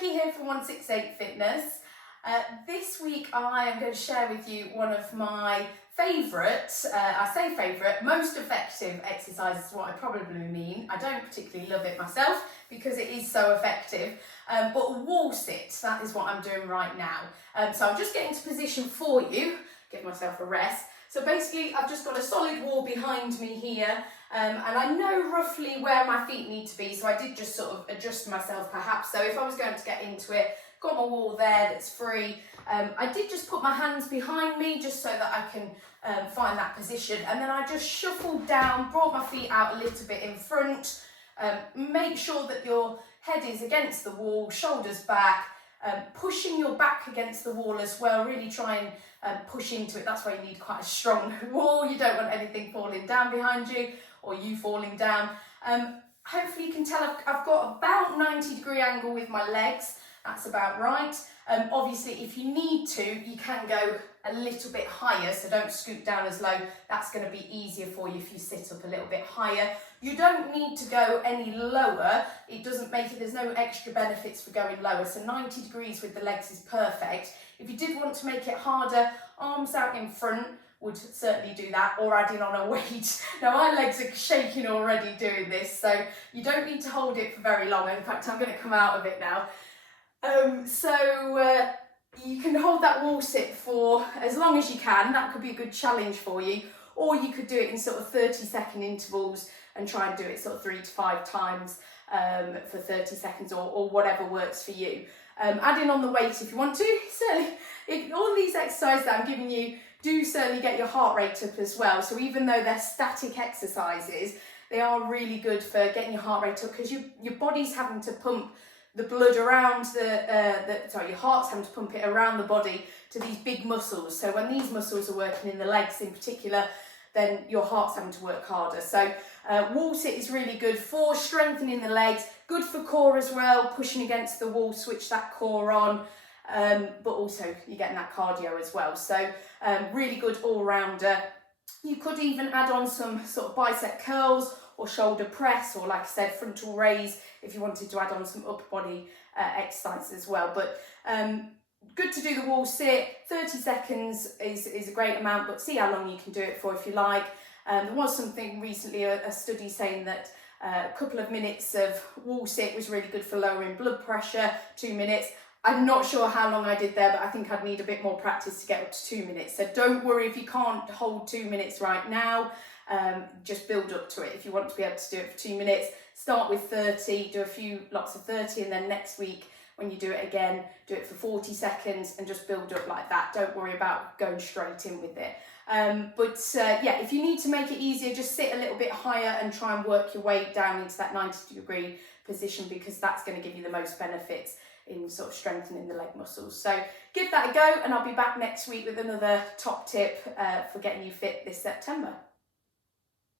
Becky here from 168 Fitness. This week I am going to share with you one of my favourite, most effective exercises is what I probably mean. I don't particularly love it myself because it is so effective, but wall sit, that is what I'm doing right now. So I'm just getting to position for you, give myself a rest. So basically I've just got a solid wall behind me here, and I know roughly where my feet need to be, so I did just sort of adjust myself perhaps. So if I was going to get into it, got my wall there that's free. I did just put my hands behind me just so that I can find that position, and then I just shuffled down, brought my feet out a little bit in front. Make sure that your head is against the wall, shoulders back, pushing your back against the wall as well. Really try and push into it. That's why you need quite a strong wall. You don't want anything falling down behind you or you falling down. Hopefully you can tell I've got about 90-degree angle with my legs. That's about right. Obviously, if you need to, you can go a little bit higher, so don't scoot down as low. That's going to be easier for you if you sit up a little bit higher. You don't need to go any lower. It doesn't make it, there's no extra benefits for going lower. So 90 degrees with the legs is perfect. If you did want to make it harder, arms out in front would certainly do that, or adding on a weight. Now my legs are shaking already doing this, so you don't need to hold it for very long. In fact, I'm going to come out of it now. You can hold that wall sit for as long as you can. That could be a good challenge for you, or you could do it in sort of 30-second intervals and try and do it sort of 3 to 5 times for 30 seconds or whatever works for you. Adding on the weight if you want to. Certainly, all these exercises that I'm giving you do certainly get your heart rate up as well. So even though they're static exercises, they are really good for getting your heart rate up, because your body's having to pump the blood around your heart's having to pump it around the body to these big muscles. So when these muscles are working in the legs in particular, then your heart's having to work harder. So wall sit is really good for strengthening the legs, good for core as well, pushing against the wall, switch that core on, but also you're getting that cardio as well. So really good all-rounder. You could even add on some sort of bicep curls or shoulder press, or like I said, frontal raise if you wanted to add on some upper body exercise as well. But good to do the wall sit. 30 seconds is a great amount, but see how long you can do it for if you like. There was something recently, a study saying that a couple of minutes of wall sit was really good for lowering blood pressure, 2 minutes. I'm not sure how long I did there, but I think I'd need a bit more practice to get up to 2 minutes. So don't worry if you can't hold 2 minutes right now. Just build up to it. If you want to be able to do it for 2 minutes, start with 30, do a few lots of 30, and then next week when you do it again, do it for 40 seconds and just build up like that. Don't worry about going straight in with it. Yeah, if you need to make it easier, just sit a little bit higher and try and work your way down into that 90-degree position, because that's going to give you the most benefits in sort of strengthening the leg muscles. So give that a go, and I'll be back next week with another top tip for getting you fit this September.